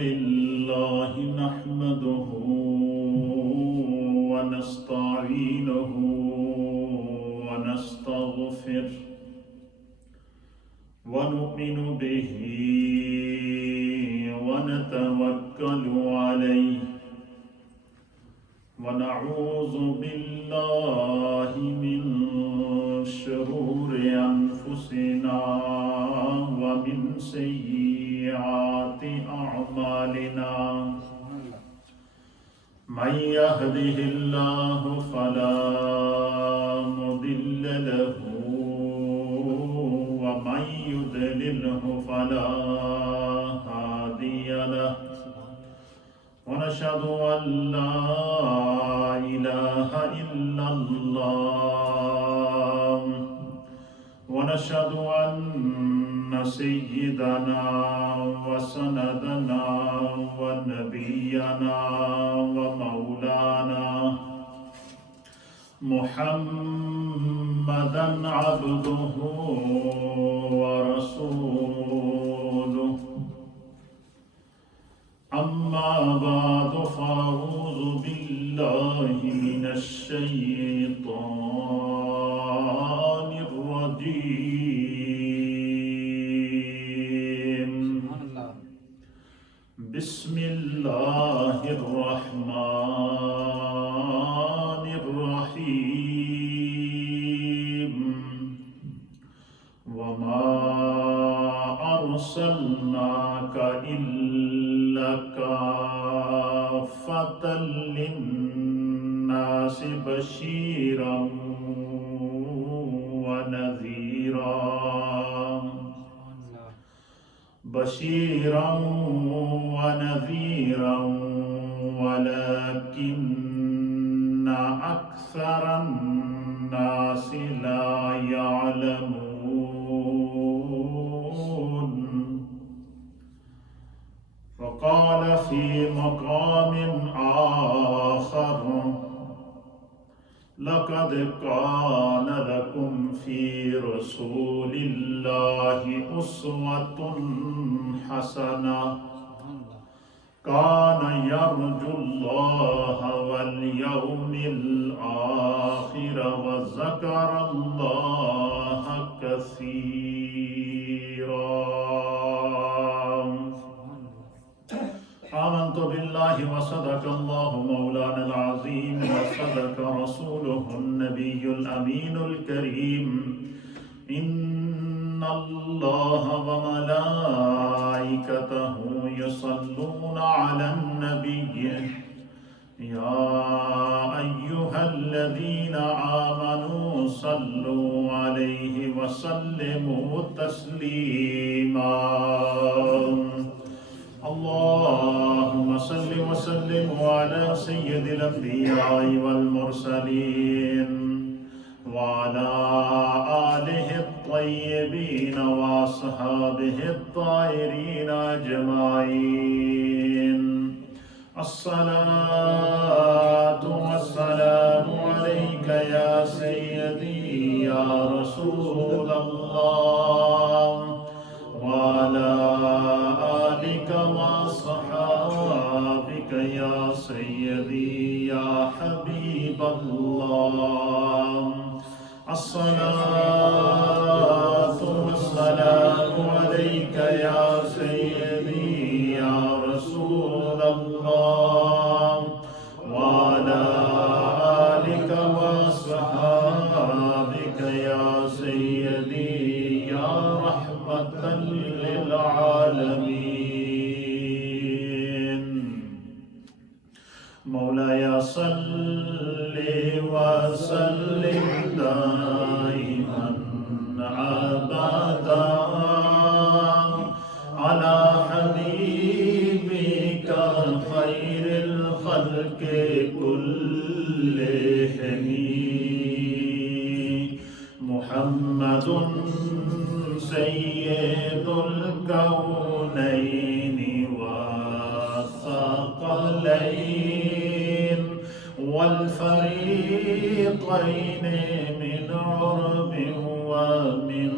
لله نحمده ونستعينه ونستغفره ونؤمن به ونتوكل عليه ونعوذ بالله من شرور أنفسنا ومن سيئات أعمالنا من يهده الله فلا مضل له ومن يضلله فلا هادي له ونشهد أن لا إله إلا الله ونشهد أن سيدنا وسندنا ونبينا ومولانا محمدا عبده ورسوله أما بعد فأعوذ بالله من الشيطان الرجيم بسم الله الرحمن الرحيم وما أرسلناك إلا كافة للناس بشيرا ونذيرا ولكن أكثر الناس لا يعلمون فقال في مقام آخر لقد كان لكم في رسول الله أسوة حسنة كان يرجو الله واليوم الآخر وذكر الله كثيرا آمنت بالله وصدق الله مولانا العظيم وصدق رسوله النبي الأمين الكريم إن الله وملائكته يصلون على النبي يا أيها الذين آمنوا صلوا عليه وسلموا تسليما اللهم صل وسلم على سيد الأنبياء والمرسلين وعلى آله الطيبين وأصحابه الطاهرين أجمعين الصلاة والسلام عليك يا سيدي يا رسول الله وعلى آلك وصحابك يا سيدي يا حبيب الله الصلاة والسلام عليك يا سيدي يا رسول الله وعلى آلك وصحابك يا سيدي يا رحمة للعالمين مولاي صل وسلم دائما أبدا على حبيبك خير الخلق كلهم محمد سيد الكونين والثقلين والفريقين من عرب ومن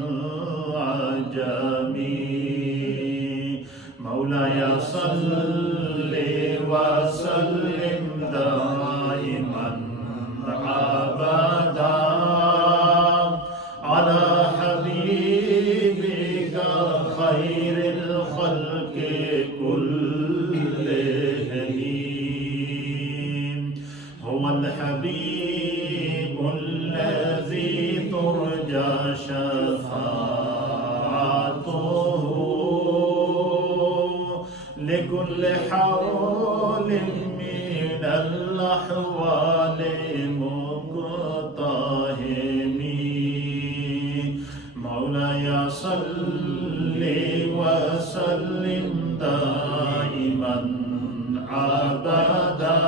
عجم مولاي صل وسلم دائما أبدا على حبيبك خير الخلق كلهم هو الحبيب الذي ترجى شفاعته لكل حول من الأحوال مقتهم مولاي صل وسلم دائما أبدا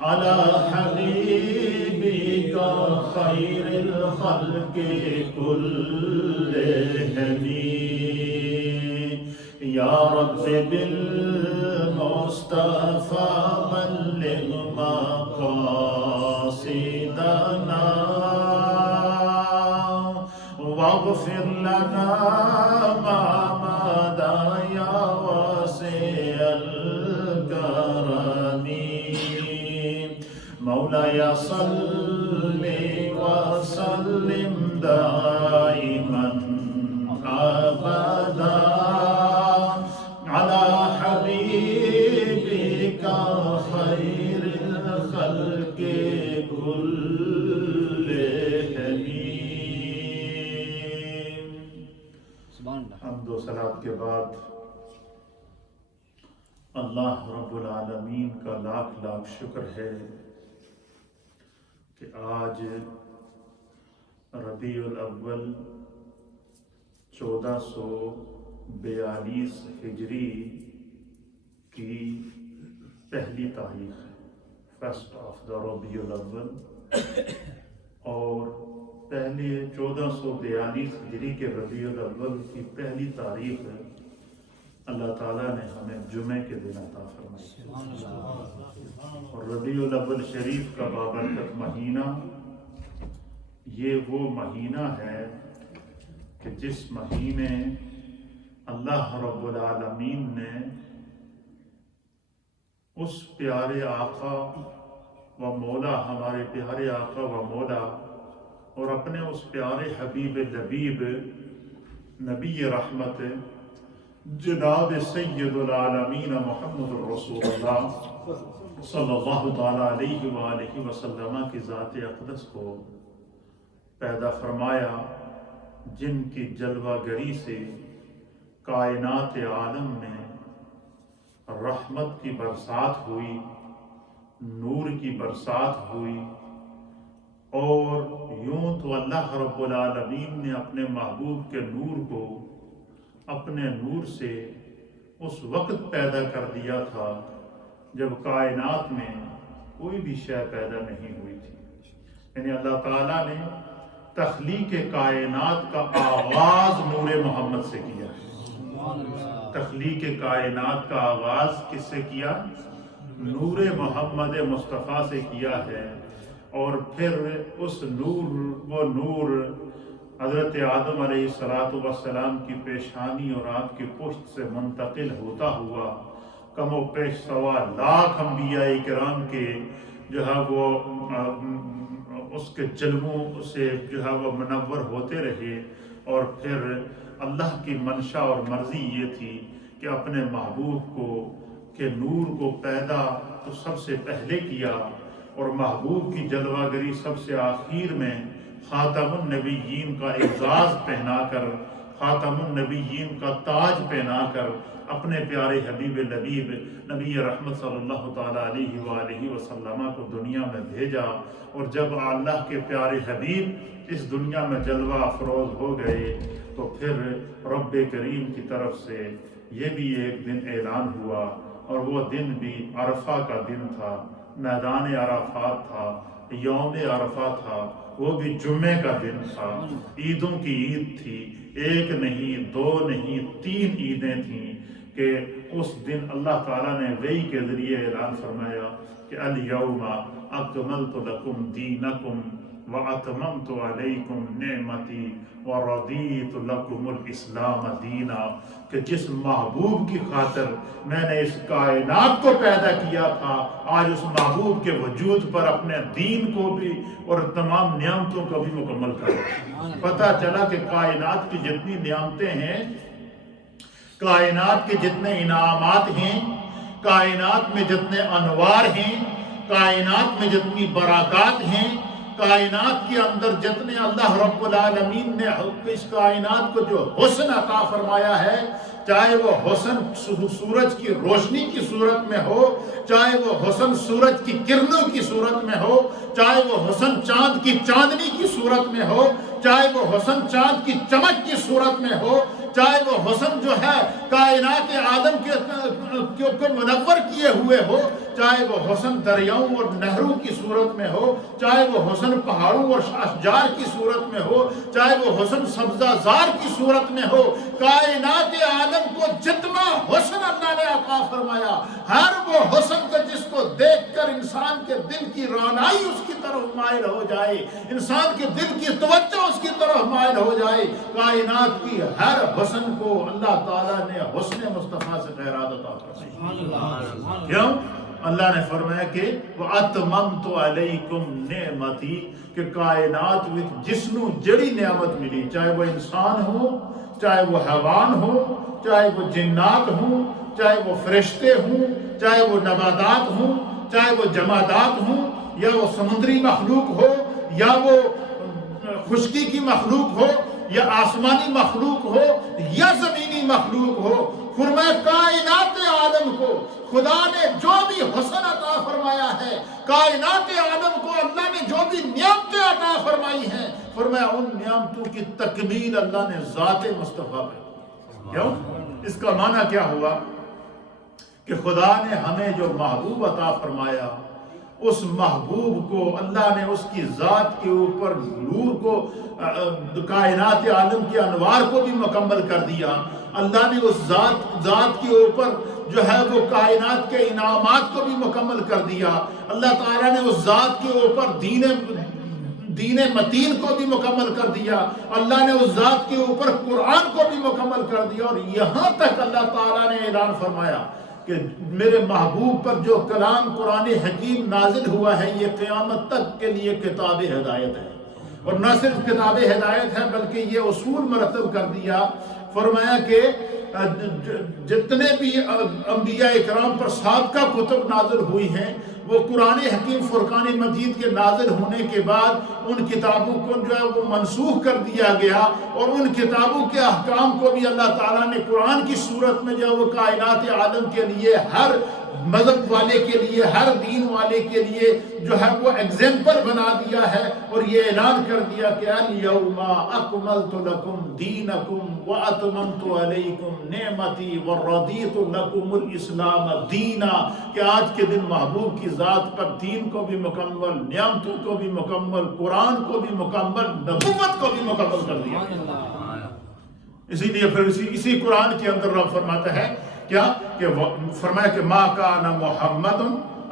على حبيبك خير الخلق كلهم يا رب بالمصطفى بلغ مقاصدنا واغفر لنا ما مضى يا واسع الكرم مولاي صل وسلم دائما أبدا على حبيبك خير الخلق كلهم حمد و صلات کے بعد اللہ رب العالمین کا لاکھ لاکھ شکر ہے کہ آج ربیع الاول 1442 ہجری کی پہلی تاریخ ہے، فرسٹ آف دا ربیع الاول، اور پہلے 1442 ہجری کے ربیع الاول کی پہلی تاریخ اللہ تعالیٰ نے ہمیں جمعے کے دن عطا فرمائی، اور ربیع الاول شریف کا بابرکت مہینہ یہ وہ مہینہ ہے کہ جس مہینے اللہ رب العالمین نے اس پیارے آقا و مولا، ہمارے پیارے آقا و مولا، اور اپنے اس پیارے حبیب لبیب نبی رحمت جناب سید العالمین محمد الرسول اللہ صلی اللہ تعالیٰ علیہ وآلہ وسلم کی ذات اقدس کو پیدا فرمایا، جن کی جلوہ گری سے کائنات عالم میں رحمت کی برسات ہوئی، نور کی برسات ہوئی، اور یوں تو اللہ رب العالمین نے اپنے محبوب کے نور کو اپنے نور سے اس وقت پیدا کر دیا تھا جب کائنات میں کوئی بھی شے پیدا نہیں ہوئی تھی، یعنی اللہ تعالیٰ نے تخلیق کائنات کا آغاز نور محمد سے کیا ہے۔ تخلیق کائنات کا آغاز کس سے کیا؟ نور محمد مصطفیٰ سے کیا ہے، اور پھر اس نور، وہ نور حضرت آدم علیہ السلام کی پیشانی اور آپ کی پشت سے منتقل ہوتا ہوا کم و پیش 1.25 لاکھ انبیاء کرام کے جو ہے وہ اس کے جلووں سے جو ہے وہ منور ہوتے رہے، اور پھر اللہ کی منشا اور مرضی یہ تھی کہ اپنے محبوب کو کے نور کو پیدا تو سب سے پہلے کیا، اور محبوب کی جلوہ گری سب سے آخر میں خاتم النبیین کا اعزاز پہنا کر، خاتم النبیین کا تاج پہنا کر اپنے پیارے حبیب لبیب نبی رحمت صلی اللہ تعالیٰ علیہ وآلہ وسلم کو دنیا میں بھیجا، اور جب اللہ کے پیارے حبیب اس دنیا میں جلوہ افروز ہو گئے تو پھر رب کریم کی طرف سے یہ بھی ایک دن اعلان ہوا، اور وہ دن بھی عرفہ کا دن تھا، میدان عرفات تھا، یوم عرفہ تھا، وہ بھی جمعے کا دن تھا، عیدوں کی عید تھی، ایک نہیں، دو نہیں، 3 عیدیں تھیں کہ اس دن اللہ تعالیٰ نے وحی کے ذریعے اعلان فرمایا کہ الیوم اکملت لکم دینکم وَأَتْمَمْتُ عَلَيْكُمْ نِعْمَتِي وَرَضِيتُ لَكُمُ الْإِسْلَامَ دِينًا، کہ جس محبوب کی خاطر میں نے اس کائنات کو پیدا کیا تھا، آج اس محبوب کے وجود پر اپنے دین کو بھی اور تمام نعمتوں کو بھی مکمل کرو۔ پتہ چلا کہ کائنات کی جتنی نعمتیں ہیں، کائنات کے جتنے انعامات ہیں، کائنات میں جتنے انوار ہیں، کائنات میں جتنی برکات ہیں، کائنات کے اندر جتنے اللہ رب العالمین نے اس کائنات کو جو حسن عطا فرمایا ہے، چاہے وہ حسن سورج کی روشنی کی صورت میں ہو، چاہے وہ حسن سورج کی کرنوں کی صورت میں ہو، چاہے وہ حسن چاند کی چاندنی کی صورت میں ہو، چاہے وہ حسن چاند کی چمک کی صورت میں ہو، چاہے وہ حسن جو ہے کائنات عالم کے منور کیے ہوئے ہو، چاہے وہ حسن دریاؤں اور نہروں کی صورت میں ہو، چاہے وہ حسن پہاڑوں اور اشجار کی صورت میں ہو، چاہے وہ حسن سبزہ زار کی صورت میں ہو، کائنات عالم کو جتنا حسن اللہ نے عطا فرمایا، ہر وہ حسن کو جس کو دیکھ کر انسان کے دل کی رعنائی اس کی طرف مائل ہو جائے، انسان کے دل کی توجہ اس کی طرف مائل ہو جائے، کائنات کی ہر حسن کو اللہ تعالیٰ نے حسن مصطفیٰ سے خیرات عطا فرمائی۔ کیوں؟ اللہ نے فرمایا کہ وَأَتْمَمْتُ عَلَيْكُمْ نِعْمَتِي، کہ کائنات میں جس نو جڑی نعمت ملی، چاہے وہ انسان ہو، چاہے وہ حیوان ہو، چاہے وہ جنات ہوں، چاہے وہ فرشتے ہوں، چاہے وہ نباتات ہوں، چاہے وہ جمادات ہوں، یا وہ سمندری مخلوق ہو، یا وہ خشکی کی مخلوق ہو، یا آسمانی مخلوق ہو، یا زمینی مخلوق ہو، فرمایا کائنات عالم کو خدا نے جو بھی حسن عطا فرمایا ہے، کائنات عالم کو اللہ نے جو بھی نعمتیں عطا فرمائی ہیں، فرمایا ان نعمتوں کی تکمیل اللہ نے ذات مصطفیٰ پہ۔ کیوں؟ اس کا معنی کیا ہوا کہ خدا نے ہمیں جو محبوب عطا فرمایا، اس محبوب کو اللہ نے اس کی ذات کے اوپر نور کو، کائنات عالم کے انوار کو بھی مکمل کر دیا، اللہ نے اس ذات کے اوپر جو ہے وہ کائنات کے انعامات کو بھی مکمل کر دیا، اللہ تعالیٰ نے اس ذات کے اوپر دین متین کو بھی مکمل کر دیا، اللہ نے اس ذات کے اوپر قرآن کو بھی مکمل کر دیا، اور یہاں تک اللہ تعالیٰ نے اعلان فرمایا کہ میرے محبوب پر جو کلام قرآن حکیم نازل ہوا ہے، یہ قیامت تک کے لیے کتاب ہدایت ہے، اور نہ صرف کتاب ہدایت ہے بلکہ یہ اصول مرتب کر دیا، فرمایا کہ جتنے بھی انبیاء اکرام پر سابقہ کتب نازل ہوئی ہیں، وہ قرآن حکیم فرقان مجید کے نازل ہونے کے بعد ان کتابوں کو جو ہے وہ منسوخ کر دیا گیا، اور ان کتابوں کے احکام کو بھی اللہ تعالیٰ نے قرآن کی صورت میں جو ہے وہ کائنات عالم کے لیے، ہر مذہب والے کے لیے، ہر دین والے کے لیے جو ہے وہ ایگزامپل بنا دیا ہے، اور یہ اعلان کر دیا کہ اليوم اکملت لکم دینکم واتممت علیکم نعمتی ورضیت لکم الاسلام دینا، کہ آج کے دن محبوب کی ذات پر دین کو بھی مکمل، نعمتوں کو بھی مکمل، قرآن کو بھی مکمل، نبوت کو بھی مکمل کر دیا۔ اسی لیے پھر اسی قرآن کے اندر رب فرماتا ہے کیا کہ فرمایا کہ ما کان محمد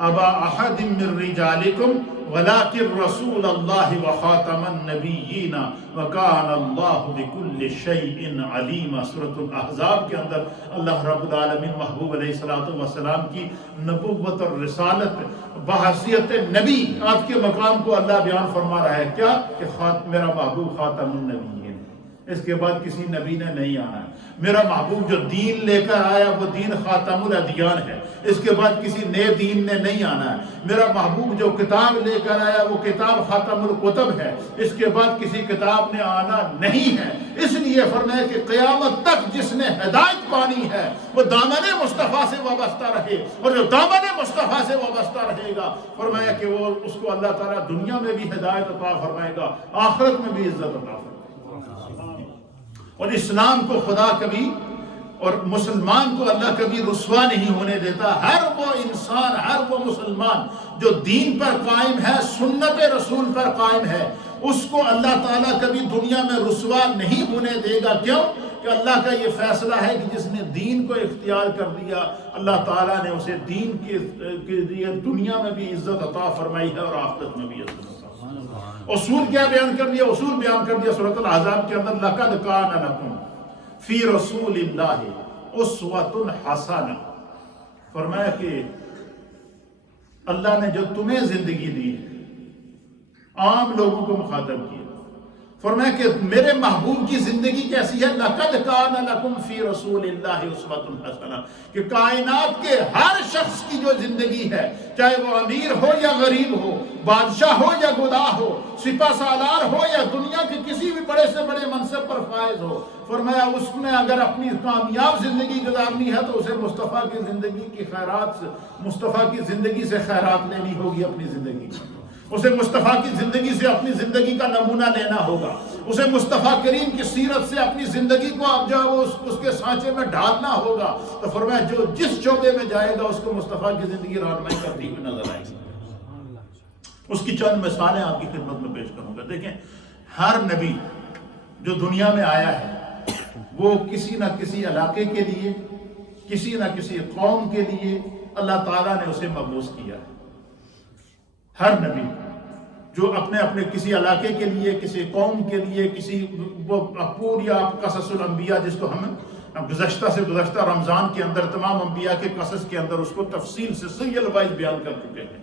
ابا احد من رجالکم ولکن رسول اللہ وخاتم النبیین وکان اللہ بکل شیء علیم۔ سورۃ الاحزاب کے اندر اللہ رب العالمین محبوب علیہ السلام کی نبوت اور رسالت بحیثیت نبی آپ کے مقام کو اللہ بیان فرما رہا ہے، کیا کہ میرا محبوب خاتم النبیین، اس کے بعد کسی نبی نے نہیں آنا ہے، میرا محبوب جو دین لے کر آیا وہ دین خاتم الادیان ہے، اس کے بعد کسی نئے دین نے نہیں آنا ہے، میرا محبوب جو کتاب لے کر آیا وہ کتاب خاتم الکتب ہے، اس کے بعد کسی کتاب نے آنا نہیں ہے۔ اس لیے فرمایا کہ قیامت تک جس نے ہدایت پانی ہے وہ دامن مصطفیٰ سے وابستہ رہے، اور جو دامن مصطفیٰ سے وابستہ رہے گا، فرمایا کہ وہ اس کو اللہ تعالیٰ دنیا میں بھی ہدایت عطا فرمائے گا، آخرت میں بھی عزت عطا فرمائے گا۔ اور اسلام کو خدا کبھی اور مسلمان کو اللہ کبھی رسوا نہیں ہونے دیتا۔ ہر وہ انسان، ہر وہ مسلمان جو دین پر قائم ہے، سنت رسول پر قائم ہے، اس کو اللہ تعالیٰ کبھی دنیا میں رسوا نہیں ہونے دے گا۔ کیوں؟ کہ اللہ کا یہ فیصلہ ہے کہ جس نے دین کو اختیار کر دیا، اللہ تعالیٰ نے اسے دین کے لیے دنیا میں بھی عزت عطا فرمائی ہے اور آخرت میں بھی عزت عطا فرمائی ہے۔ اصول کیا بیان کر دیا؟ اصول بیان کر دیا سورۃ الاحزاب کے اندر، لَقَدْ كَانَ لَكُمْ فِي رَسُولِ اللَّهِ أُسْوَةٌ حَسَنَةٌ، فرمایا کہ اللہ نے جو تمہیں زندگی دی ہے، عام لوگوں کو مخاطب کیا، فرمایا کہ میرے محبوب کی زندگی کیسی ہے؟ لَقَدْ كَانَ لَكُمْ فِي رَسُولِ اللَّهِ أُسْوَةٌ حَسَنَةٌ، کہ کائنات کے ہر شخص کی جو زندگی ہے، چاہے وہ امیر ہو یا غریب ہو، بادشاہ ہو یا گداہ ہو، سپہ سالار ہو یا دنیا کے کسی بھی بڑے سے بڑے منصب پر فائز ہو، فرمایا اس نے اگر اپنی کامیاب زندگی گزارنی ہے تو اسے مصطفیٰ کی زندگی کی خیرات سے، مصطفیٰ کی زندگی سے خیرات لینی ہوگی اپنی زندگی میں، اسے مصطفیٰ کی زندگی سے اپنی زندگی کا نمونہ لینا ہوگا، اسے مصطفیٰ کریم کی سیرت سے اپنی زندگی کو اب جو اس کے سانچے میں ڈھالنا ہوگا، تو فرمایا جو جس شعبے میں جائے گا اس کو مصطفیٰ کی زندگی رہنمائی کرتی ہوئی نظر آئے گی۔ اس کی چند مثالیں آپ کی خدمت میں پیش کروں گا۔ دیکھیں، ہر نبی جو دنیا میں آیا ہے وہ کسی نہ کسی علاقے کے لیے، کسی نہ کسی قوم کے لیے اللہ تعالیٰ نے اسے مبعوث کیا ہے۔ ہر نبی جو اپنے کسی علاقے کے لیے، کسی قوم کے لیے، کسی وہ پوریا قصص الانبیاء جس کو ہم گزشتہ رمضان کے اندر تمام انبیاء کے قصص کے اندر اس کو تفصیل سے سیریل وائز بیان کر چکے ہیں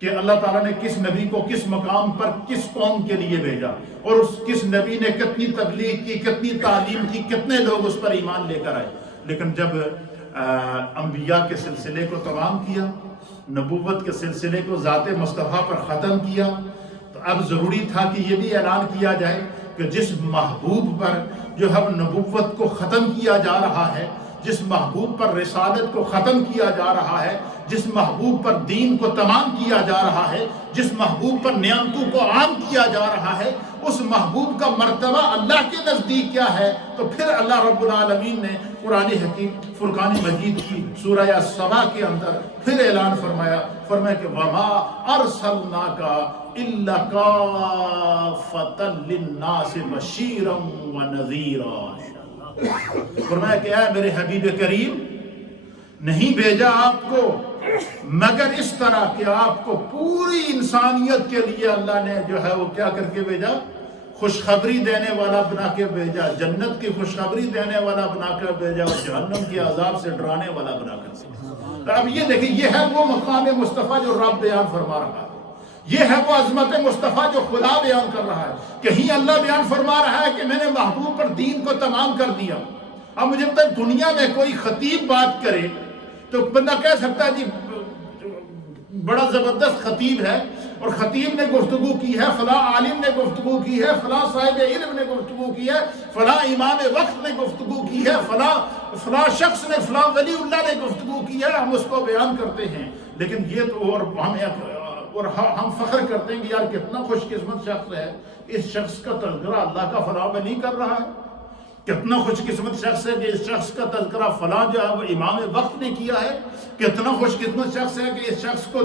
کہ اللہ تعالیٰ نے کس نبی کو کس مقام پر کس قوم کے لیے بھیجا، اور اس کس نبی نے کتنی تبلیغ کی، کتنی تعلیم کی، کتنے لوگ اس پر ایمان لے کر آئے۔ لیکن جب انبیاء کے سلسلے کو تمام کیا، نبوت کے سلسلے کو ذات مصطفیٰ پر ختم کیا، تو اب ضروری تھا کہ یہ بھی اعلان کیا جائے کہ جس محبوب پر جو ہم نبوت کو ختم کیا جا رہا ہے، جس محبوب پر رسالت کو ختم کیا جا رہا ہے، جس محبوب پر دین کو تمام کیا جا رہا ہے، جس محبوب پر نعمتوں کو عام کیا جا رہا ہے، اس محبوب کا مرتبہ اللہ کے نزدیک کیا ہے؟ تو پھر اللہ رب العالمین نے قرآن حکیم فرقان مجید کی سورہ سبا کے اندر پھر اعلان فرمایا کہ وَمَا أَرْسَلْنَاكَ إِلَّا كَافَّةً لِلنَّاسِ بَشِيرًا وَنَذِيرًا، فرمایا کہ اے میرے حبیب کریم، نہیں بھیجا آپ کو مگر اس طرح کہ آپ کو پوری انسانیت کے لیے اللہ نے جو ہے وہ کیا کر کے بھیجا؟ خوشخبری دینے والا بنا کے بھیجا، جنت کی خوشخبری دینے والا بنا کر بھیجا، اور جہنم کے عذاب سے ڈرانے والا بنا کر بھیجا۔ تو اب یہ دیکھیں، یہ ہے وہ مقام مصطفیٰ جو رب بیان فرما رہا ہے، یہ ہے وہ عظمت مصطفیٰ جو خدا بیان کر رہا ہے۔ کہیں اللہ بیان فرما رہا ہے کہ میں نے محبوب پر دین کو تمام کر دیا۔ اب مجھے پتہ ہے دنیا میں کوئی خطیب بات کرے تو بندہ کہہ سکتا ہے جی بڑا زبردست خطیب ہے، اور خطیب نے گفتگو کی ہے، فلاں عالم نے گفتگو کی ہے، فلاں صاحب علم نے گفتگو کی ہے، فلاں امام وقت نے گفتگو کی ہے، فلاں شخص نے، فلاں ولی اللہ نے گفتگو کی ہے، ہم اس کو بیان کرتے ہیں۔ لیکن یہ تو اور ہم فخر کرتے ہیں کہ یار کتنا خوش قسمت شخص ہے، اس شخص کا تذکرہ اللہ کا فلاں ولی کر رہا ہے، کتنا خوش قسمت شخص ہے کہ اس شخص کا تذکرہ فلاں جو ہے وہ امام وقت نے کیا ہے، کتنا خوش قسمت شخص ہے کہ اس شخص کو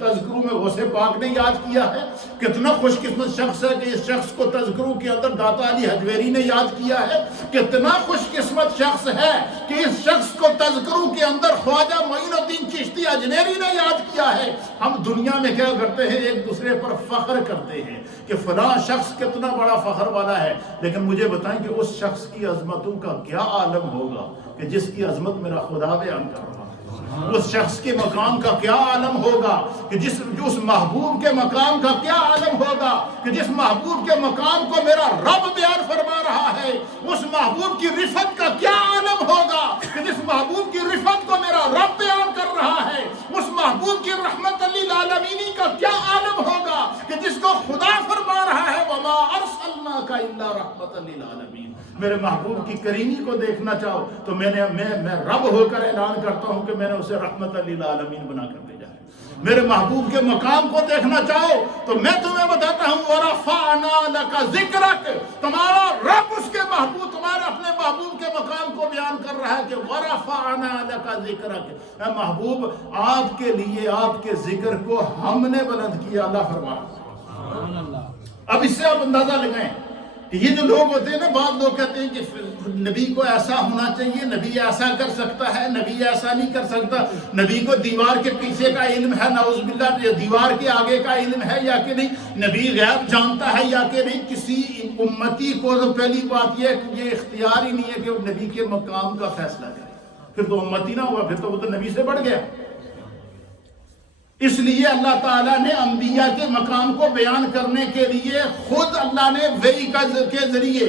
تذکروں میں غوث پاک نے یاد کیا ہے، کتنا خوش قسمت شخص ہے کہ اس شخص کو تذکروں کے اندر داتا علی حجویری نے یاد کیا ہے، کتنا خوش قسمت شخص ہے کہ اس شخص کو تذکروں کے اندر خواجہ معین الدین چشتی اجمیری نے یاد کیا ہے۔ ہم دنیا میں کیا کرتے ہیں؟ ایک دوسرے پر فخر کرتے ہیں کہ فلاں شخص کتنا بڑا فخر والا ہے، لیکن مجھے بتائیں کہ اس شخص کی عظمتوں کا کیا عالم ہوگا کہ جس کی عظمت میرا خدا بیان کر رہا ہے؟ اس شخص کے مقام کا کیا عالم ہوگا کہ جو اس محبوب کے مقام کا کیا عالم ہوگا کہ جس محبوب کے مقام کو میرا رب بیان فرما رہا ہے؟ اس محبوب کی رفت کا کیا عالم ہوگا کہ جس محبوب کی رفت کو میرا رب بیان کر رہا ہے؟ اس محبوب کی رحمت للعالمین کا کیا عالم ہوگا کہ جس کو خدا فرما رہا ہے وَمَا أَرْسَلْنَاكَ إِلَّا رَحْمَةً لِلْعَالَمِينَ۔ میرے محبوب کی کریمی کو دیکھنا چاہو تو میں رب ہو کر اعلان کرتا ہوں کہ میں نے اسے رحمت للعالمین بنا کر بھیجا ہے۔ میرے محبوب کے مقام کو دیکھنا چاہو تو میں تمہیں بتاتا ہوں وَرَفَعْنَا لَكَ ذِكْرَكَ، تمہارا رب اس کے محبوب، تمہارے اپنے محبوب کے مقام کو بیان کر رہا ہے کہ وَرَفَعْنَا لَكَ ذِكْرَكَ، اے محبوب آپ کے لیے آپ کے ذکر کو ہم نے بلند کیا، اللہ فرما رہا ہے۔ اب اس سے آپ اندازہ لگائیں یہ جو لوگ ہوتے ہیں نا، بعض لوگ کہتے ہیں کہ نبی کو ایسا ہونا چاہیے، نبی ایسا کر سکتا ہے، نبی ایسا نہیں کر سکتا، نبی کو دیوار کے پیچھے کا علم ہے، نعوذ باللہ، دیوار کے آگے کا علم ہے یا کہ نہیں، نبی غیب جانتا ہے یا کہ نہیں۔ کسی امتی کو تو پہلی بات یہ ہے کہ یہ اختیار ہی نہیں ہے کہ وہ نبی کے مقام کا فیصلہ کرے، پھر تو امتی نہ ہوا، پھر تو وہ تو نبی سے بڑھ گیا۔ اس لیے اللہ تعالیٰ نے انبیاء کے مقام کو بیان کرنے کے لیے خود اللہ نے وحی کے ذریعے،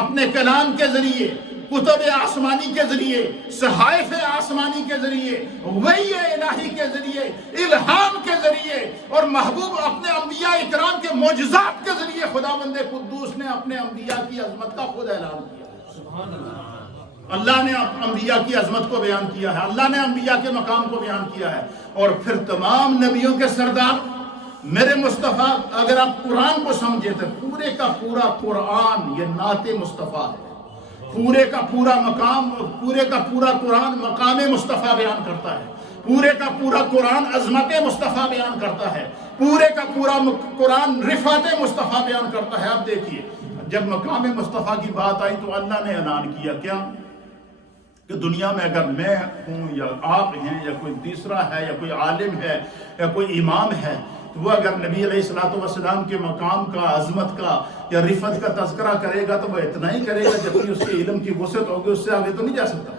اپنے کلام کے ذریعے، کتب آسمانی کے ذریعے، صحائف آسمانی کے ذریعے، وحی الہی کے ذریعے، الہام کے ذریعے، اور محبوب اپنے انبیاء اکرام کے معجزات کے ذریعے خداوند قدوس نے اپنے انبیاء کی عظمت کا خود اعلان کیا۔ سبحان اللہ۔ اللہ نے انبیاء کی عظمت کو بیان کیا ہے، اللہ نے انبیاء کے مقام کو بیان کیا ہے، اور پھر تمام نبیوں کے سردار میرے مصطفیٰ، اگر آپ قرآن کو سمجھے تو پورے کا پورا قرآن یہ نعت مصطفیٰ ہے، پورے کا پورا مقام، پورے کا پورا قرآن مقام مصطفیٰ بیان کرتا ہے، پورے کا پورا قرآن عظمت مصطفیٰ بیان کرتا ہے، پورے کا پورا قرآن رفعت مصطفیٰ بیان کرتا ہے۔ اب دیکھیے، جب مقام مصطفیٰ کی بات آئی تو اللہ نے اعلان کیا کیا کہ دنیا میں اگر میں ہوں یا آپ ہیں یا کوئی تیسرا ہے یا کوئی عالم ہے یا کوئی امام ہے، تو وہ اگر نبی علیہ السلام کے مقام کا، عظمت کا یا رفعت کا تذکرہ کرے گا تو وہ اتنا ہی کرے گا جتنی اس کے علم کی وسعت ہوگی، اس سے آگے تو نہیں جا سکتا۔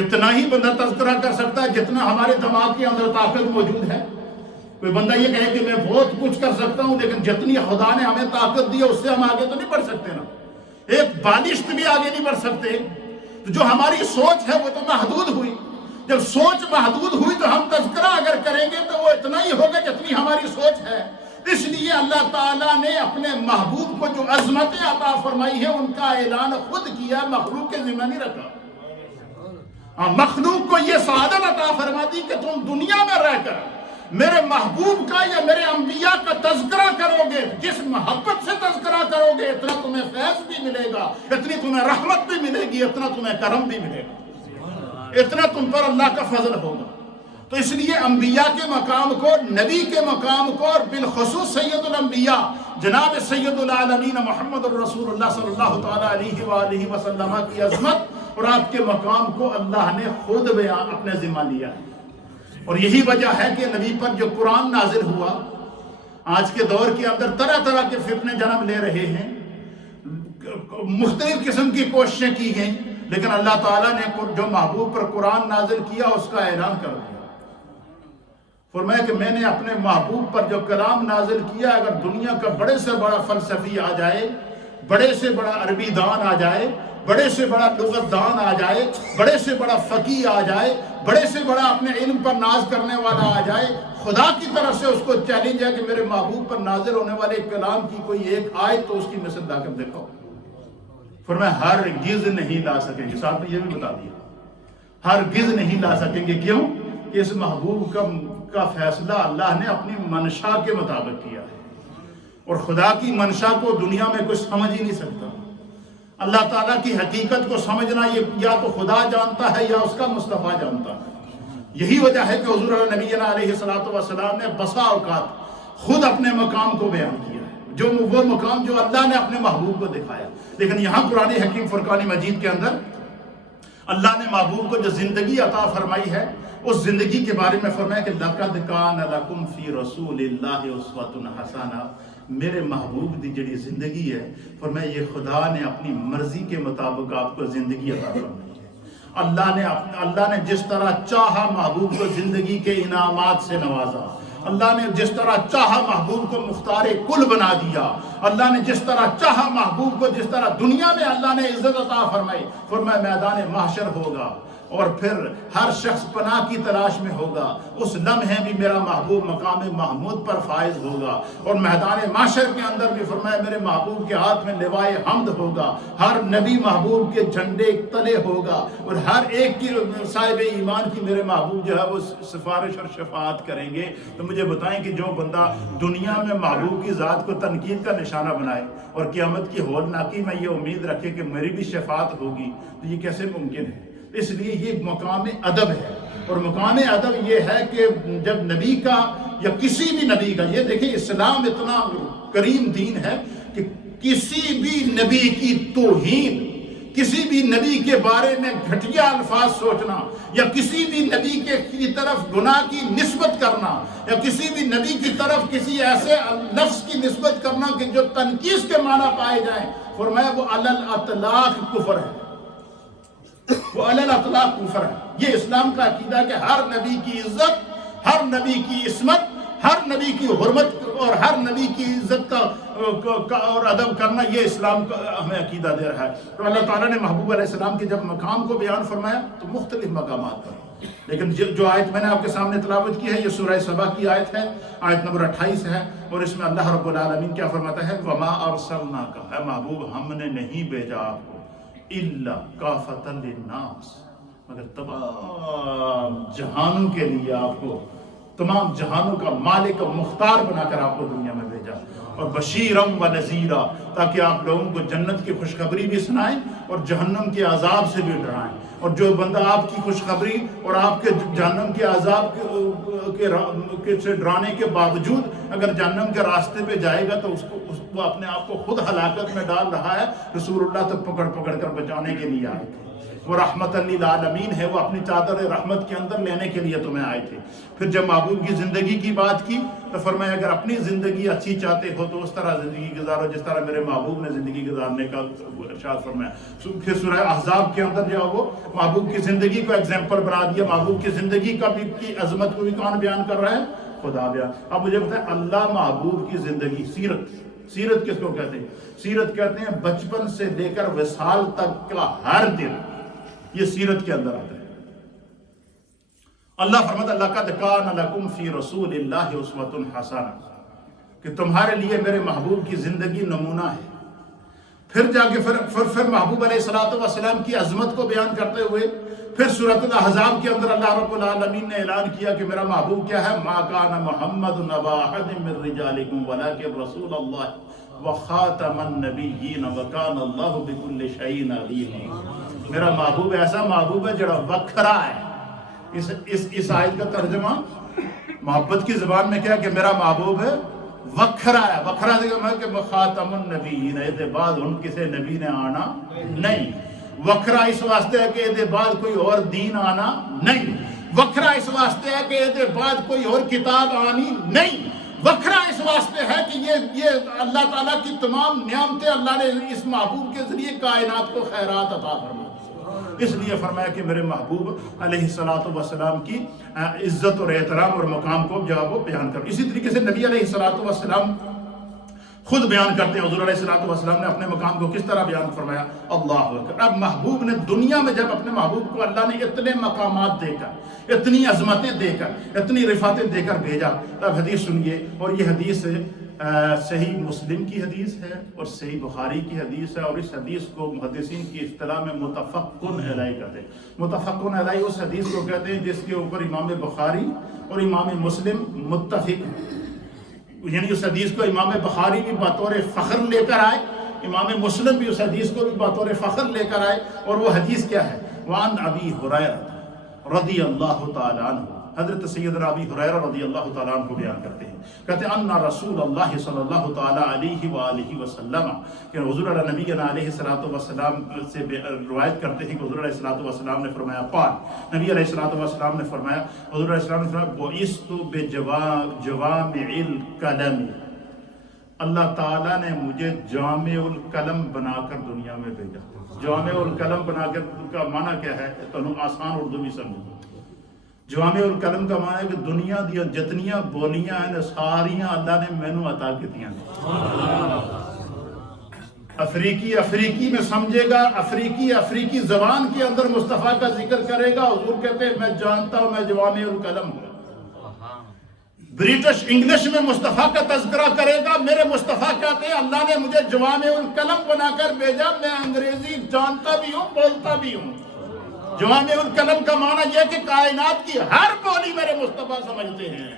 اتنا ہی بندہ تذکرہ کر سکتا ہے جتنا ہمارے دماغ کے اندر طاقت موجود ہے۔ کوئی بندہ یہ کہے کہ میں بہت کچھ کر سکتا ہوں، لیکن جتنی خدا نے ہمیں طاقت دی ہے اس سے ہم آگے تو نہیں بڑھ سکتے نا، ایک بالشت بھی آگے نہیں بڑھ سکتے۔ تو جو ہماری سوچ ہے وہ تو محدود ہوئی، جب سوچ محدود ہوئی تو ہم تذکرہ اگر کریں گے تو وہ اتنا ہی ہوگا جتنی ہماری سوچ ہے۔ اس لیے اللہ تعالیٰ نے اپنے محبوب کو جو عظمتیں عطا فرمائی ہے ان کا اعلان خود کیا، مخلوق کے ذمہ نہیں رکھا۔ مخلوق کو یہ سعادت عطا فرما دی کہ تم دنیا میں رہ کر میرے محبوب کا یا میرے انبیاء کا تذکرہ کرو گے، جس محبت سے تذکرہ کرو گے اتنا تمہیں فیض بھی ملے گا، اتنی تمہیں رحمت بھی ملے گی، اتنا تمہیں کرم بھی ملے گا، اتنا تم پر اللہ کا فضل ہوگا۔ تو اس لیے انبیاء کے مقام کو، نبی کے مقام کو، اور بالخصوص سید الانبیاء جناب سید العالمین محمد الرسول اللہ صلی اللہ تعالیٰ علیہ وآلہ وسلم کی عظمت اور آپ کے مقام کو اللہ نے خود بیان اپنے ذمہ لیا ہے۔ اور یہی وجہ ہے کہ نبی پر جو قرآن نازل ہوا، آج کے دور کے اندر طرح طرح کے فتنے جنم لے رہے ہیں، مختلف قسم کی کوششیں کی گئیں، لیکن اللہ تعالیٰ نے جو محبوب پر قرآن نازل کیا اس کا اعلان کر دیا، فرمایا کہ میں نے اپنے محبوب پر جو کلام نازل کیا، اگر دنیا کا بڑے سے بڑا فلسفی آ جائے، بڑے سے بڑا عربی دان آ جائے، بڑے سے بڑا لغت دان آ جائے، بڑے سے بڑا فقیہ آ جائے، بڑے سے بڑا اپنے علم پر ناز کرنے والا آ جائے، خدا کی طرف سے اس کو چیلنج ہے کہ میرے محبوب پر نازل ہونے والے کلام کی کوئی ایک آیت تو اس کی مثل لا کر دیکھو، فرمایا ہرگز نہیں لا سکیں گے۔ صاحب نے یہ بھی بتا دیا، ہرگز نہیں لا سکیں گے۔ کیوں؟ کہ اس محبوب کا فیصلہ اللہ نے اپنی منشا کے مطابق کیا ہے، اور خدا کی منشا کو دنیا میں کوئی سمجھ ہی نہیں سکتا۔ اللہ تعالیٰ کی حقیقت کو سمجھنا یہ یا تو خدا جانتا ہے یا اس کا مصطفیٰ جانتا ہے۔ یہی وجہ ہے کہ حضور نبینا علیہ السلام نے بسا اوقات خود اپنے مقام کو بیان کیا ہے، جو وہ مقام جو اللہ نے اپنے محبوب کو دکھایا۔ لیکن یہاں قرآن حکیم فرقان مجید کے اندر اللہ نے محبوب کو جو زندگی عطا فرمائی ہے، اس زندگی کے بارے میں فرمایا کہ لَقَدْ كَانَ لَكُمْ فِي رَسُولِ اللَّهِ أُسْوَةٌ حَسَنَةٌ۔ میرے محبوب دی جڑی زندگی ہے، فرمایا یہ خدا نے اپنی مرضی کے مطابق آپ کو زندگی عطا فرمائی ہے۔ اللہ نے جس طرح چاہا محبوب کو زندگی کے انعامات سے نوازا، اللہ نے جس طرح چاہا محبوب کو مختار کل بنا دیا، اللہ نے جس طرح چاہا محبوب کو، جس طرح دنیا میں اللہ نے عزت عطا فرمائی، فرمایا میدان محشر ہوگا اور پھر ہر شخص پناہ کی تلاش میں ہوگا، اس لمحے بھی میرا محبوب مقام محمود پر فائز ہوگا، اور میدان محشر کے اندر بھی فرمایا میرے محبوب کے ہاتھ میں لوائے حمد ہوگا، ہر نبی محبوب کے جھنڈے تلے ہوگا، اور ہر ایک کی صاحب ایمان کی میرے محبوب جو ہے وہ سفارش اور شفاعت کریں گے۔ تو مجھے بتائیں کہ جو بندہ دنیا میں محبوب کی ذات کو تنقید کا نشانہ بنائے اور قیامت کی ہولناکی میں یہ امید رکھے کہ میری بھی شفاعت ہوگی، تو یہ کیسے ممکن ہے؟ اس لیے یہ مقام ادب ہے، اور مقام ادب یہ ہے کہ جب نبی کا یا کسی بھی نبی کا، یہ دیکھیں اسلام اتنا کریم دین ہے کہ کسی بھی نبی کی توہین، کسی بھی نبی کے بارے میں گھٹیا الفاظ سوچنا، یا کسی بھی نبی کی طرف گناہ کی نسبت کرنا، یا کسی بھی نبی کی طرف کسی ایسے لفظ کی نسبت کرنا کہ جو تنقیص کے معنی پائے جائیں، فرمایا وہ علی الاطلاق کفر ہے، وہ علی الاطلاق کفر ہے۔ یہ اسلام کا عقیدہ ہے کہ ہر نبی کی عزت، ہر نبی کی عصمت، ہر نبی کی حرمت اور ہر نبی کی عزت کا اور ادب کرنا، یہ اسلام کا ہمیں عقیدہ دے رہا ہے۔ تو اللہ تعالیٰ نے محبوب علیہ السلام کے جب مقام کو بیان فرمایا تو مختلف مقامات پر، لیکن جو آیت میں نے آپ کے سامنے تلاوت کی ہے یہ سورہ سبا کی آیت ہے، آیت نمبر 28 ہے، اور اس میں اللہ رب العالمین کیا فرماتا ہے؟ وَمَا أَرْسَلْنَاكَ، اے محبوب ہم نے نہیں بھیجا آپ کو إِلَّا كَافَةً لِلنَّاسِ، مگر تمام جہانوں کے لیے آپ کو، تمام جہانوں کا مالک و مختار بنا کر آپ کو دنیا میں بھیجا، اور بشیرم و نذیرا، تاکہ آپ لوگوں کو جنت کی خوشخبری بھی سنائیں اور جہنم کے عذاب سے بھی ڈرائیں۔ اور جو بندہ آپ کی خوشخبری اور آپ کے جہنم کے عذاب سے ڈرانے کے باوجود اگر جہنم کے راستے پہ جائے گا تو وہ اپنے آپ کو خود ہلاکت میں ڈال رہا ہے۔ رسول اللہ تک پکڑ پکڑ کر بچانے کے لیے آئے تھے، وہ رحمت للعالمین ہے، وہ اپنی چادر رحمت کے اندر لینے کے لیے تمہیں آئے تھے۔ پھر جب محبوب کی زندگی کی بات کی تو فرمایا اگر اپنی زندگی اچھی چاہتے ہو تو اس طرح زندگی گزارو جس طرح میرے محبوب نے زندگی گزارنے کا ارشاد فرمایا۔ پھر سورہ احزاب کے اندر جو وہ محبوب کی زندگی کو ایگزامپل بنا دیا، محبوب کی زندگی کا بھی کی عظمت کو بھی کون بیان کر رہا ہے؟ خدا بیان۔ اب مجھے بتائیں اللہ محبوب کی زندگی، سیرت کس کو کہتے ہیں؟ سیرت کہتے ہیں بچپن سے لے کر وصال تک کا ہر دن، یہ سیرت کے اندر آتا ہے۔ اللہ فرماتا ہے لَقَدْ كَانَ لَكُمْ فِي رَسُولِ اللَّهِ أُسْوَةٌ حَسَنَةٌ، کہ تمہارے لیے میرے محبوب کی زندگی نمونہ ہے۔ پھر جا کے پھر محبوب علیہ السلام کی عظمت کو بیان کرتے ہوئے پھر سورۃ الاحزاب کے اندر اللہ رب العالمین نے اعلان کیا کہ میرا محبوب کیا ہے؟ مَا كَانَ مُحَمَّدٌ أَبَا أَحَدٍ مِّن رِّجَالِكُمْ وَلَٰكِن رَّسُولَ اللَّهِ وَخَاتَمَ النَّبِيِّينَ وَكَانَ اللَّهُ بِكُلِّ شَيْءٍ عَلِيمًا۔ میرا محبوب ایسا محبوب ہے جڑا وکھرا ہے۔ اس آیت کا ترجمہ محبت کی زبان میں کیا کہ میرا محبوب ہے وکھرا ہے۔ وکھرا سے کہ خاتم النبیین، یہ بعد ان کسی نبی نے آنا نہیں۔ وکھرا اس واسطے ہے کہ یہ بعد کوئی اور دین آنا نہیں۔ وکھرا اس واسطے ہے کہ یہ بعد کوئی اور کتاب آنی نہیں۔ وکھرا اس واسطے ہے کہ یہ اللہ تعالیٰ کی تمام نعمتیں اللہ نے اس محبوب کے ذریعے کائنات کو خیرات عطا فرمائی۔ اس لیے فرمایا کہ میرے محبوب علیہ السلام کی عزت اور احترام اور مقام کو جب وہ بیان کر۔ اسی طریقے سے نبی علیہ السلام خود بیان کرتے ہیں، حضور علیہ السلام نے اپنے مقام کو کس طرح بیان فرمایا؟ اللہ اکبر۔ اب محبوب نے دنیا میں جب اپنے محبوب کو اللہ نے اتنے مقامات دے کر، اتنی عظمتیں دے کر، اتنی رفعتیں دے کر بھیجا، تب حدیث سنیے، اور یہ حدیث صحیح مسلم کی حدیث ہے اور صحیح بخاری کی حدیث ہے، اور اس حدیث کو محدثین کی اصطلاح میں متفقن علیہ کہتے ہیں۔ متفقن علیہ اس حدیث کو کہتے ہیں جس کے اوپر امام بخاری اور امام مسلم متفق ہیں، یعنی اس حدیث کو امام بخاری بھی بطور فخر لے کر آئے، امام مسلم بھی اس حدیث کو بھی بطور فخر لے کر آئے، اور وہ حدیث کیا ہے؟ وعن ابی ہریرہ رضی اللہ تعالی عنہ، حضرت سیدنا ابی ہریرہ رضی اللہ تعالیٰ عنہ کو بیان کرتے ہیں، کہتے ہیں ان رسول اللہ صلی اللہ تعالیٰ علیہ وآلہ وسلم، کہ حضور علیہ نبینا علیہ السلام سے روایت کرتے ہیں کہ حضور علیہ السلام نے فرمایا، قال، نبی علیہ السلام نے فرمایا، حضور علیہ السلام نے فرمایا بعثت بجوامع الکلم، اللہ تعالیٰ نے مجھے جامع الکلم بنا کر دنیا میں بھیجا۔ جامع الکلم بنا کر کا معنی کیا ہے؟ تو آسان اردو بھی سمجھو۔ جوامع الکلم کا معنی ہے کہ دنیا دیا جتنیاں بولیاں ہیں ساریاں اللہ نے مینو عطا کیتیاں۔ افریقی میں سمجھے گا، افریقی زبان کے اندر مصطفیٰ کا ذکر کرے گا، حضور کہتے ہیں میں جانتا ہوں میں جوامع الکلم ہوں۔ برٹش انگلش میں مصطفیٰ کا تذکرہ کرے گا، میرے مصطفیٰ کہتے ہیں اللہ نے مجھے جوامع الکلم بنا کر بھیجا، میں انگریزی جانتا بھی ہوں بولتا بھی ہوں۔ جوامع الکلم کا معنی یہ کہ کائنات کی ہر بولی میرے مصطفیٰ سمجھتے ہیں،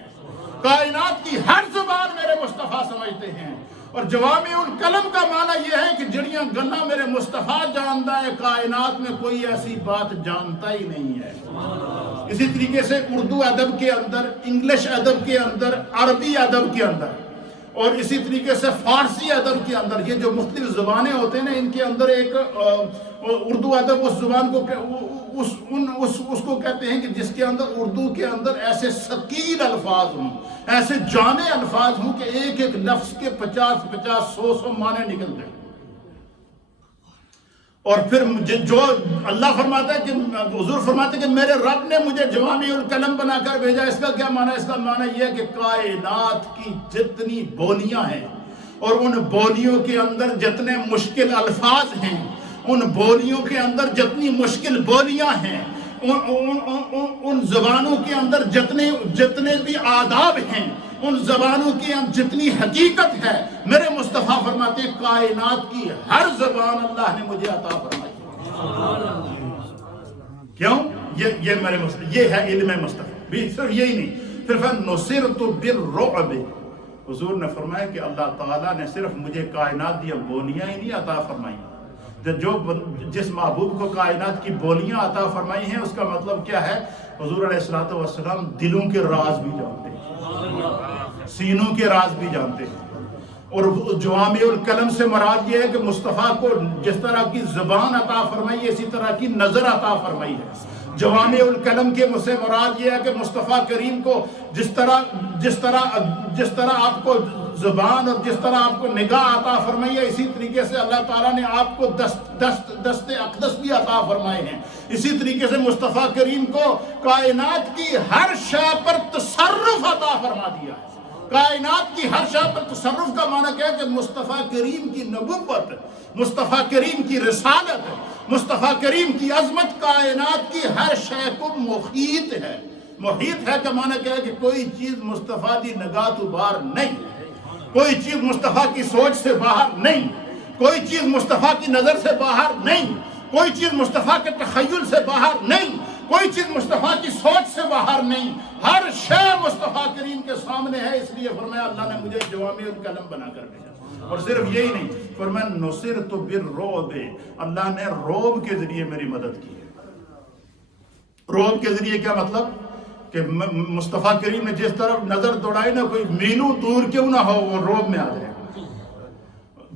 کائنات کی ہر زبان میرے مصطفیٰ سمجھتے ہیں، اور جوامع الکلم کا معنی یہ ہے کہ جڑیاں گلاں میرے مصطفیٰ جانتا ہے، کائنات میں کوئی ایسی بات جانتا ہی نہیں ہے۔ اسی طریقے سے اردو ادب کے اندر، انگلش ادب کے اندر، عربی ادب کے اندر، اور اسی طریقے سے فارسی ادب کے اندر یہ جو مختلف زبانیں ہوتے ہیں نا، ان کے اندر ایک اردو ادب اس زبان کو اس کو کہتے ہیں کہ جس کے اندر اردو کے اندر ایسے ثقیل الفاظ ہوں، ایسے جامع الفاظ ہوں کہ ایک ایک لفظ کے 50 100 معنی نکلتے ہیں۔ اور پھر جو اللہ فرماتا ہے کہ حضور فرماتے ہیں کہ میرے رب نے مجھے جوامع الکلم بنا کر بھیجا، اس کا کیا معنی ہے؟ اس کا معنی یہ ہے کہ کائنات کی جتنی بولیاں ہیں اور ان بولیوں کے اندر جتنے مشکل الفاظ ہیں، ان بولیوں کے اندر جتنی مشکل بولیاں ہیں، ان زبانوں کے اندر جتنے بھی آداب ہیں، ان زبانوں کی جتنی حقیقت ہے، میرے مصطفیٰ فرماتے ہیں کائنات کی ہر زبان اللہ نے مجھے عطا فرمائی۔ کیوں؟ یہ میرے یہ ہے علم مصطفیٰ بھی، صرف یہی نہیں، پھر نصرت بالرعب، حضور نے فرمایا کہ اللہ تعالیٰ نے صرف مجھے کائنات کی بولیاں ہی نہیں عطا فرمائی، جس محبوب کو کائنات کی بولیاں عطا فرمائی ہیں اس کا مطلب کیا ہے؟ حضور علیہ السلام دلوں کے راز بھی جانتے ہیں، سینوں کے راز بھی جانتے ہیں۔ اور جوامع الکلم سے مراد یہ ہے کہ مصطفیٰ کو جس طرح کی زبان عطا فرمائی ہے اسی طرح کی نظر عطا فرمائی ہے۔ جوامع الکلم کے سے مراد یہ ہے کہ مصطفیٰ کریم کو جس طرح آپ کو زبان اور جس طرح آپ کو نگاہ عطا فرمائی ہے، اسی طریقے سے اللہ تعالیٰ نے آپ کو دست اقدس بھی عطا فرمائے ہیں۔ اسی طریقے سے مصطفیٰ کریم کو کائنات کی ہر شے پر تصرف عطا فرما دیا ہے۔ کائنات کی ہر شے پر تصرف کا معنی کیا ہے کہ مصطفیٰ کریم کی نبوت، مصطفیٰ کریم کی رسالت، مصطفیٰ کریم کی عظمت کائنات کی ہر شے کو محیط ہے۔ محیط ہے کا معنی کیا ہے کہ کوئی چیز مصطفیٰ کی نگاہ تو باہر نہیں، کوئی چیز مصطفیٰ کی سوچ سے باہر نہیں، کوئی چیز مصطفیٰ کی نظر سے باہر نہیں، کوئی چیز مصطفیٰ کے تخیل سے باہر نہیں، کوئی چیز مصطفیٰ کی سوچ سے باہر نہیں، ہر شے مصطفیٰ کریم کے سامنے ہے۔ اس لیے فرمایا اللہ نے مجھے جوامع الکلم بنا کر بھیجا۔ اور صرف یہی نہیں، فرمایا نصرت بالرعب، اللہ نے رعب کے ذریعے میری مدد کی ہے۔ رعب کے ذریعے کیا مطلب؟ کہ مصطفیٰ کریم نے جس طرف نظر دوڑائی نہ، کوئی میلوں دور کیوں نہ ہو وہ رعب میں آ جائے گا۔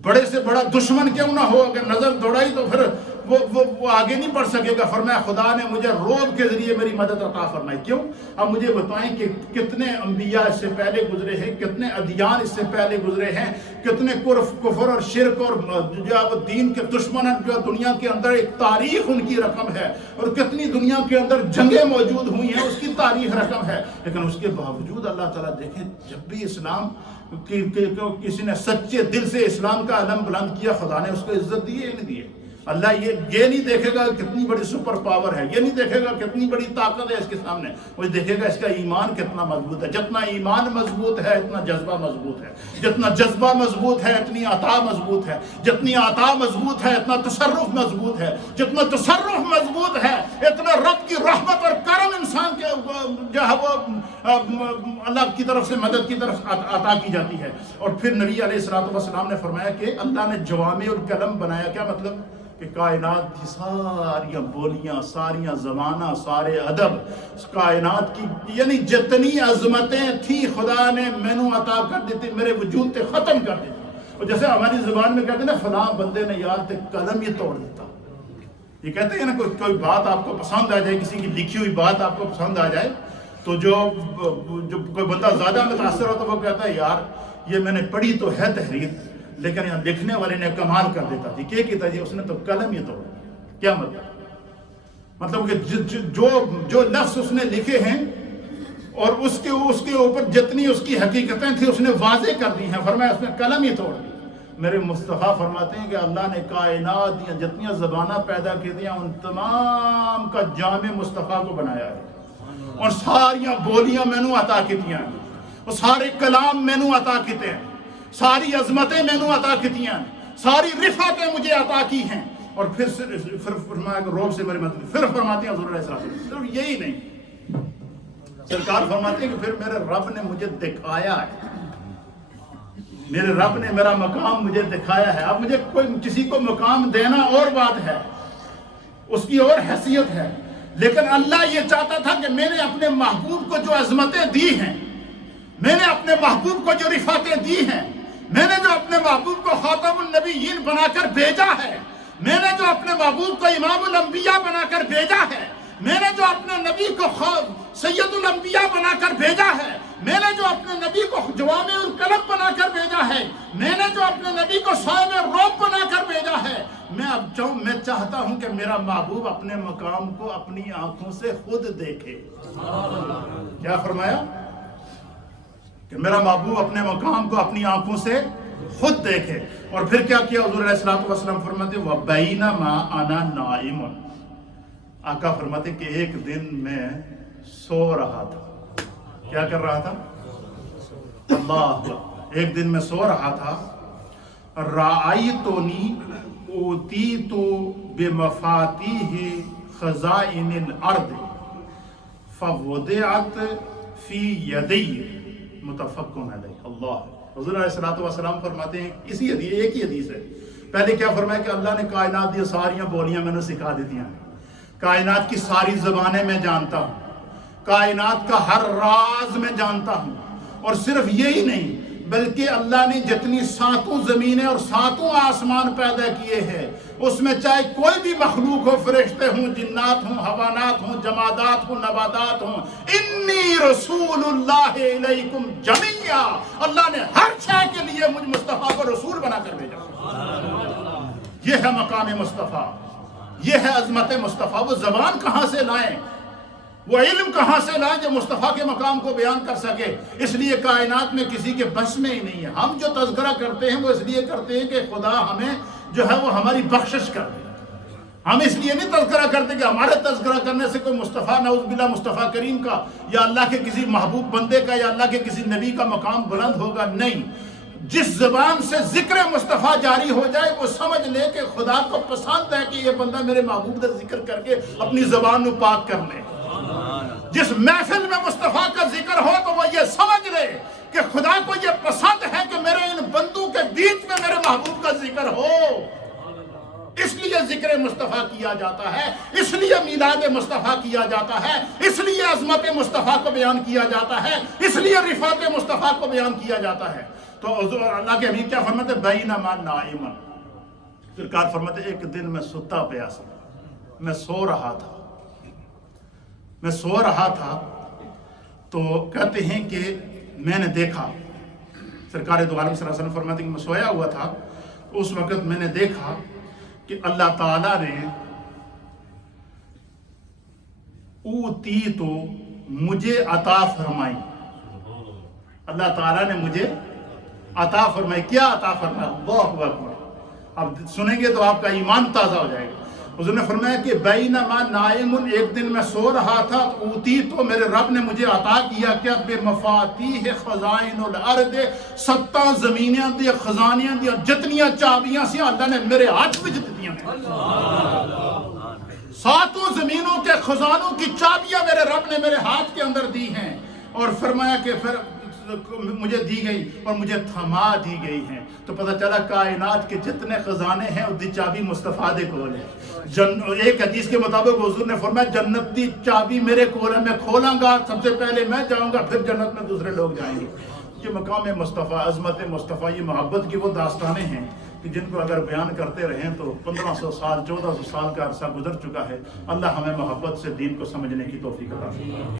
بڑے سے بڑا دشمن کیوں نہ ہو، اگر نظر دوڑائی تو پھر وہ آگے نہیں بڑھ سکے گا۔ فرمایا خدا نے مجھے رعب کے ذریعے میری مدد عطا فرمائی۔ کیوں؟ اب مجھے بتائیں کہ کتنے انبیاء اس سے پہلے گزرے ہیں، کتنے ادیان اس سے پہلے گزرے ہیں، کتنے کفر اور شرک اور جو دین کے دشمن جو دنیا کے اندر ایک تاریخ ان کی رقم ہے، اور کتنی دنیا کے اندر جنگیں موجود ہوئی ہیں اس کی تاریخ رقم ہے، لیکن اس کے باوجود اللہ تعالیٰ دیکھیں جب بھی اسلام کسی نے سچے دل سے اسلام کا علم بلند کیا، خدا نے اس کو عزت دی ہے نہیں دی ہے۔ اللہ یہ نہیں دیکھے گا کتنی بڑی سپر پاور ہے، یہ نہیں دیکھے گا کتنی بڑی طاقت ہے اس کے سامنے، وہ دیکھے گا اس کا ایمان کتنا مضبوط ہے۔ جتنا ایمان مضبوط ہے اتنا جذبہ مضبوط ہے، جتنا جذبہ مضبوط ہے اتنی عطا مضبوط ہے، جتنی عطا مضبوط ہے اتنا تصرف مضبوط ہے، جتنا تصرف مضبوط ہے اتنا رب کی رحمت اور کرم انسان کے جو ہے وہ اللہ کی طرف سے مدد کی طرف عطا کی جاتی ہے۔ اور پھر نبی علیہ السلام نے فرمایا کہ اللہ نے جوامع الکلم بنایا، کیا مطلب؟ کہ کائنات کی ساریاں بولیاں، ساریاں زبانیں، سارے ادب، کائنات کی یعنی جتنی عظمتیں تھیں خدا نے مینو عطا کر دیتی، میرے وجود تے ختم کر دیتی۔ اور جیسے ہماری زبان میں کہتے ہیں نا فلاں بندے نے یار تے قلم یہ توڑ دیتا، یہ کہتے ہیں نا کوئی بات آپ کو پسند آ جائے، کسی کی لکھی ہوئی بات آپ کو پسند آ جائے تو جو کوئی بندہ زیادہ متاثر ہو تو وہ کہتا ہے یار یہ میں نے پڑھی تو ہے تحریر، لیکن یہاں لکھنے والے نے کمال کر دیتا تھی، کیا کہتا جی اس نے تو قلم ہی توڑ دیا۔ کیا مطلب کہ جو لفظ اس نے لکھے ہیں اور اس کے اوپر جتنی اس کی حقیقتیں تھیں اس نے واضح کر دی ہیں، فرمایا اس نے قلم ہی توڑ دی۔ میرے مصطفیٰ فرماتے ہیں کہ اللہ نے کائنات یا جتنی زبانیں پیدا کی تھیں ان تمام کا جامع مصطفیٰ کو بنایا ہے، اور ساریاں بولیاں میں نے عطا کی ہیں، اور سارے کلام میں نے عطا کیتے ہیں، ساری عظمتیں میں نے عطا کی ہیں، ساری رفعتیں مجھے عطا کی ہیں۔ اور پھر فرمایا کہ روب سے میرے مطلب، پھر فرماتے ہیں حضور علیہ السلام، صرف یہی نہیں، سرکار فرماتے ہیں کہ پھر میرے رب نے مجھے دکھایا ہے، میرے رب نے میرا مقام مجھے دکھایا ہے۔ اب مجھے کسی کو مقام دینا اور بات ہے، اس کی اور حیثیت ہے، لیکن اللہ یہ چاہتا تھا کہ میں نے اپنے محبوب کو جو عظمتیں دی ہیں، میں نے اپنے محبوب کو جو رفاتیں دی ہیں، میں نے جو اپنے محبوب کو خاتم النبیین بنا کر بھیجا ہے، میں نے جو اپنے محبوب کو امام الانبیاء بنا کر بھیجا ہے، میں نے جو اپنے نبی کو سید الانبیاء بنا کر بھیجا ہے، میں نے جو اپنے نبی کو جوامع الکلم بنا کر بھیجا ہے، میں نے جو اپنے نبی کو صاحب روب بنا کر بھیجا ہے، میں چاہتا ہوں کہ میرا محبوب اپنے مقام کو اپنی آنکھوں سے خود دیکھے۔ کیا فرمایا؟ کہ میرا محبوب اپنے مقام کو اپنی آنکھوں سے خود دیکھے۔ اور پھر کیا کیا حضور علیہ الصلوۃ والسلام فرماتے ہیں وَبَيْنَمَا أَنَا نَائِمٌ، آقا فرماتے کہ ایک دن میں سو رہا تھا۔ کیا کر رہا تھا؟ اللہ، ایک دن میں سو رہا تھا، رَأَيْتُنِي أُوتِيتُ بِمَفَاتِيحِ خَزَائِنِ الْأَرْضِ فَوُضِعَتْ فِي يَدَيَّ متفقن علیہ۔ اللہ، حضور علیہ الصلوۃ والسلام فرماتے ہیں اسی حدیث، ایک ہی حدیث ہے، پہلے کیا فرمایا کہ اللہ نے کائنات دی ساریاں بولیاں میں نے سکھا دیتی ہیں، کائنات کی ساری زبانیں میں جانتا ہوں، کائنات کا ہر راز میں جانتا ہوں، اور صرف یہی نہیں بلکہ اللہ نے جتنی ساتوں زمینیں اور ساتوں آسمان پیدا کیے ہیں، اس میں چاہے کوئی بھی مخلوق ہو، فرشتے ہوں، جنات ہوں، حیوانات ہوں، جمادات ہوں، نباتات ہوں، انی رسول اللہ علیکم جمیعا، اللہ نے ہر شے کے لیے مجھ مصطفیٰ کو رسول بنا کر بھیجا۔ یہ ہے مقام مصطفیٰ، یہ ہے عظمت مصطفیٰ۔ وہ زبان کہاں سے لائیں، وہ علم کہاں سے لائیں جو مصطفیٰ کے مقام کو بیان کر سکے؟ اس لیے کائنات میں کسی کے بس میں ہی نہیں ہے۔ ہم جو تذکرہ کرتے ہیں وہ اس لیے کرتے ہیں کہ خدا ہمیں جو ہے وہ ہماری بخشش کر دے۔ ہم اس لیے نہیں تذکرہ کرتے کہ ہمارے تذکرہ کرنے سے کوئی مصطفیٰ نعوذ باللہ مصطفیٰ کریم کا یا اللہ کے کسی محبوب بندے کا یا اللہ کے کسی نبی کا مقام بلند ہوگا، نہیں۔ جس زبان سے ذکر مصطفیٰ جاری ہو جائے وہ سمجھ لے کہ خدا کو پسند ہے کہ یہ بندہ میرے محبوب کا ذکر کر کے اپنی زبان کو پاک کر لے۔ جس محفل میں مصطفیٰ کا ذکر ہو تو وہ یہ سمجھ لے کہ خدا کو یہ پسند ہے کہ میرے ان بندوں کے بیچ میں میرے محبوب کا ذکر ہو۔ اس لیے ذکر مصطفیٰ کیا جاتا ہے، اس لیے میلاد مصطفیٰ کیا جاتا ہے، اس لیے عظمت مصطفیٰ کو بیان کیا جاتا ہے، اس لیے رفعت مصطفیٰ کو بیان کیا جاتا ہے۔ تو حضور اللہ کے حبیب کیا فرماتے ہیں؟ بینما نائما، سرکار فرماتے ایک دن میں ستا پیاسا، میں سو رہا تھا، میں سو رہا تھا تو کہتے ہیں کہ میں نے دیکھا، سرکار دو عالم صلی اللہ علیہ وسلم فرماتے ہیں کہ میں سویا ہوا تھا، اس وقت میں نے دیکھا کہ اللہ تعالیٰ نے اوتی تو مجھے عطا فرمائی، اللہ تعالیٰ نے مجھے عطا فرمائی۔ کیا عطا فرمایا؟ اللہ اکبر۔ اب سنیں گے تو آپ کا ایمان تازہ ہو جائے گا۔ حضور نے فرمایا کہ بینما نائم، ایک دن میں سو رہا تھا، اوتی تو میرے رب نے مجھے عطا کیا کیا؟ بے مفاتیح خزائن الارض، 7 زمینیاں دی، خزانیاں دی، جتنیاں چابیاں سی اللہ نے میرے ہاتھ میں دتیاں۔ 7 زمینوں کے خزانوں کی چابیاں میرے رب نے میرے ہاتھ کے اندر دی ہیں، اور فرمایا کہ پھر مجھے دی گئی اور مجھے تھما دی گئی ہیں۔ تو پتہ چلا کائنات کے جتنے خزانے ہیں دی چابی مصطفیٰ دے کول ہے۔ ایک حدیث کے مطابق حضور نے فرمایا جنت دی چابی میرے کول ہے، میں کھولاں گا، سب سے پہلے میں جاؤں گا، پھر جنت میں دوسرے لوگ جائیں گے۔ یہ مقام مصطفیٰ، عظمت مصطفیٰ، یہ محبت کی وہ داستانیں ہیں کہ جن کو اگر بیان کرتے رہیں تو 1500 سال 1400 سال کا عرصہ گزر چکا ہے۔ اللہ ہمیں محبت سے دین کو سمجھنے کی توفیق عطا فرمائے۔